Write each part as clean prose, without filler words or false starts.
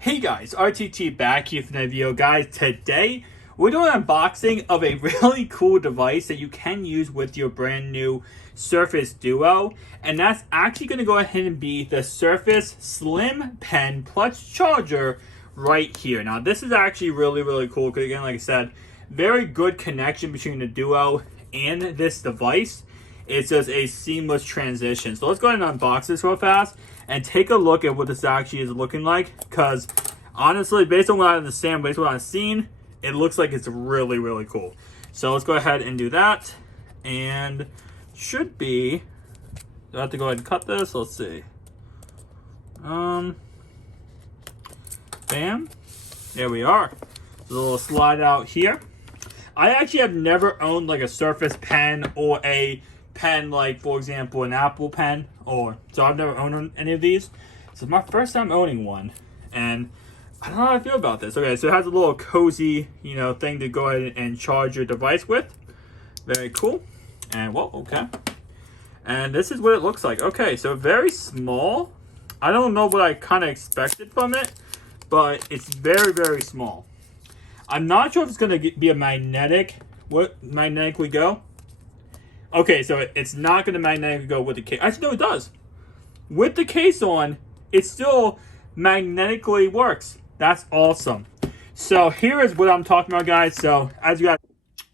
Hey guys, RTT back here for the video. Guys, today we're doing an unboxing of a really cool device that you can use with your brand new Surface Duo, and that's actually going to go ahead and be the Surface Slim Pen Plus Charger right here. Now this is actually really cool because, again, like I said, very good connection between the Duo and this device. It's just a seamless transition. So let's go ahead and unbox this real fast and take a look at what this actually is looking like, because honestly, based on what I understand, based on what I've seen, it looks like it's really cool. So let's go ahead and do that, and should be, do I have to go ahead and cut this? Let's see. Bam, there we are. There's a little slide out here. I actually have never owned like a Surface pen or a pen like, for example, an Apple pen, so I've never owned any of these. So it's my first time owning one, and I don't know how I feel about this. Okay, so it has a little cozy, thing to go ahead and charge your device with. Very cool. And whoa, okay. And this is what it looks like. Okay, so very small. I don't know what I kind of expected from it, but it's very small. I'm not sure if it's going to be a magnetic. What magnetically go? Okay, so it's not going to magnetically go with the case. Actually, no, it does. With the case on, it still magnetically works. That's awesome. So here is what I'm talking about, guys. So as you guys,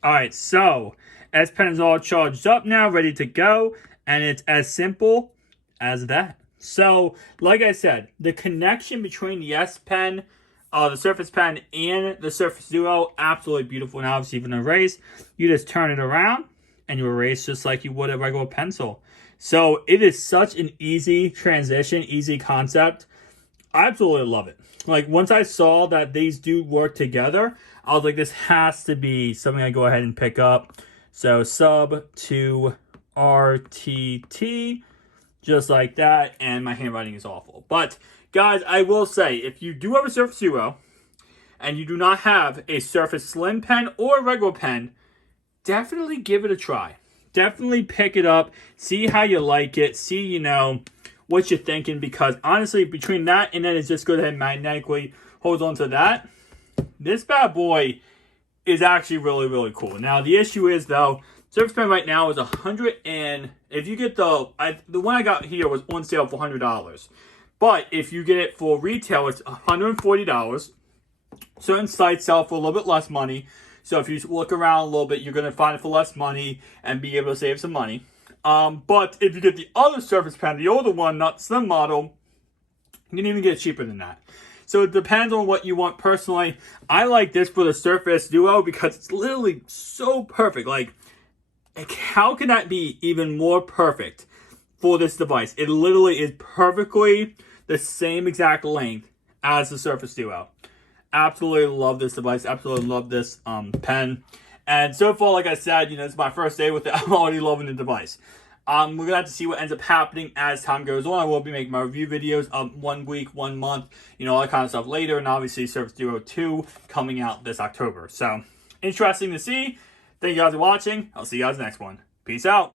all right, so S Pen is all charged up now, ready to go, and it's as simple as that. So like I said, the connection between the S Pen, the Surface Pen, and the Surface Duo, absolutely beautiful. And obviously, if you erase, you just turn it around and you erase just like you would a regular pencil. So it is such an easy transition, easy concept. I absolutely love it. Like, once I saw that these do work together, I was like, this has to be something I go ahead and pick up. So sub to RTT, just like that. And my handwriting is awful. But guys, I will say, if you do have a Surface Duo and you do not have a Surface Slim Pen or a regular pen, definitely give it a try. Definitely pick it up, see how you like it, see, what you're thinking, because honestly, between that and then it's just go ahead and magnetically holds on to that, this bad boy is actually really cool. Now, the issue is, though, Surface Pen right now is $100, and if you get the one I got here was on sale for $100. But if you get it for retail, it's $140. Certain sites sell for a little bit less money. So if you look around a little bit, you're going to find it for less money and be able to save some money. But if you get the other Surface Pen, the older one, not Slim model, you can even get it cheaper than that. So it depends on what you want. Personally, I like this for the Surface Duo because it's literally so perfect. Like, how can that be even more perfect for this device? It literally is perfectly the same exact length as the Surface Duo. Absolutely love this device. Absolutely love this pen. And so far, like I said, it's my first day with it. I'm already loving the device. We're going to have to see what ends up happening as time goes on. I will be making my review videos of 1 week, 1 month, all that kind of stuff later. And obviously, Surface Duo 2 coming out this October. So, interesting to see. Thank you guys for watching. I'll see you guys next one. Peace out.